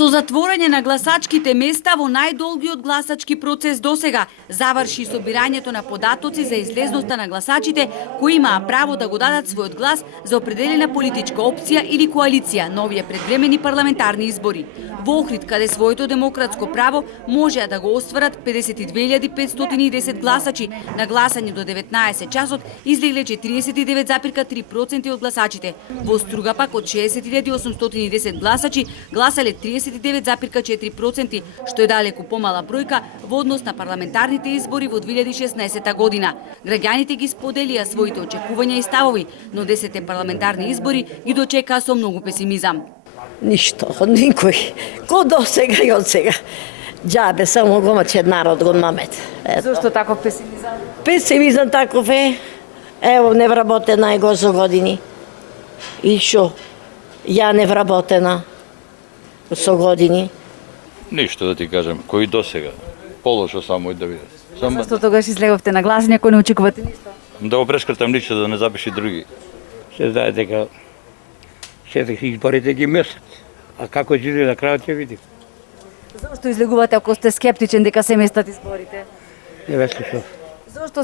Со затворање на гласачките места во најдолгиот гласачки процес досега заврши собирањето на податоци за излезноста на гласачите кои имаа право да го дадат својот глас за определена политичка опција или коалиција на овие предвремени парламентарни избори. Во Охрид, каде своето демократско право можеа да го остварат 52.510 гласачи, на гласање до 19 часот излегле 49,3% од гласачите. Во Струга пак од 60.810 гласачи гласале 39,4%, што е далеку помала бројка во однос на парламентарните избори во 2016 година. Граѓаните ги споделија своите очекувања и ставови, но 10 парламентарни избори ги дочекаа со многу песимизам. Ништо, никој. Ко до сега и од сега. Џабе, само го маче народ го намет. Зошто таков песимизам? Песимизам таков е. Ево, не вработена е го за години. И шо? Ја не вработена со години. Ништо да ти кажам, кој до сега. Полошо само и да видат. Зашто тогаш излеговте на гласање, ако не очекувате ништо? Да го прескртам лично да не запиши други. Се знае дека сетих изборите ги месец. А како ќе иде на крајот ќе видим. Зошто излегувате ако сте скептичен дека се местат изборите? Не ве слушав. Зошто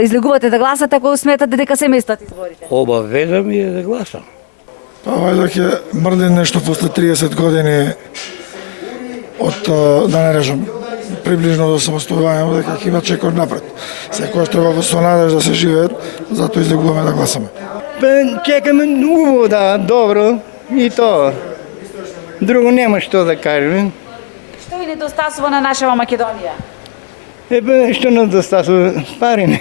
излегувате да гласате ако сметате дека се местат изборите? Обавеза ми е да гласам. Па вајда ќе мрде нешто после 30 години од, да не речам, приближно до самостојување, дека ќе има чекор напред. Секојаш треба со надеж да се живеат, затоа излегуваме да гласаме. Чекаме убаво, да, добро и тоа. Друго нема што да кажеме. Што ви недостасува на нашава Македонија? Што недостасува пари.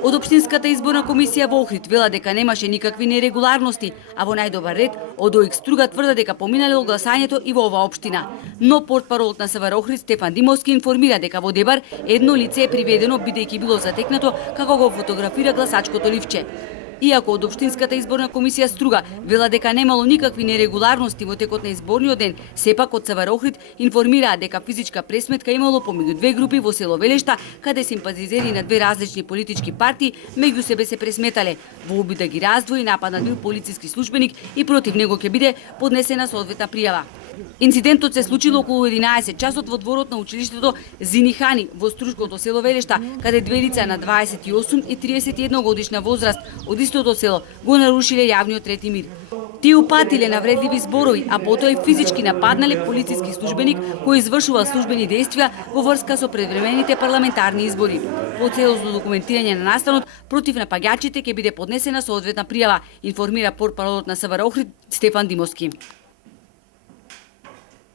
Од Општинската изборна комисија во Охрид вела дека немаше никакви нерегуларности, а во најдобар ред од ОИК Струга тврда дека поминале гласањето и во оваа општина. Но портпаролот на СВР Охрид Стефан Димовски информира дека во Дебар едно лице е приведено бидејќи било затекнато како го фотографира гласачкото ливче. Иако од Општинската изборна комисија Струга вела дека немало никакви нерегуларности во текот на изборниот ден, сепак од СВР Охрид информираа дека физичка пресметка имало помеѓу две групи во село Велешта, каде симпатизери на две различни политички партии меѓу себе се пресметале. Во обид да ги раздвои, нападнат бил полициски службеник и против него ќе биде поднесена соодветна пријава. Инцидентот се случил околу 11 часот во дворот на училиштето Зинихани во Струшкото село Велешта, каде две лица на 28 и 31 годишна возраст од истото село го нарушиле јавниот ред и мир. Тие упатиле навредливи зборови, а потоа и физички нападнале полициски службеник кој извршувал службени действија во врска со предвремените парламентарни избори. По целосно документирање на настанот против напаѓачите ќе биде поднесена соодветна пријава, информира портпаролот на СВР Охрид Стефан Димовски.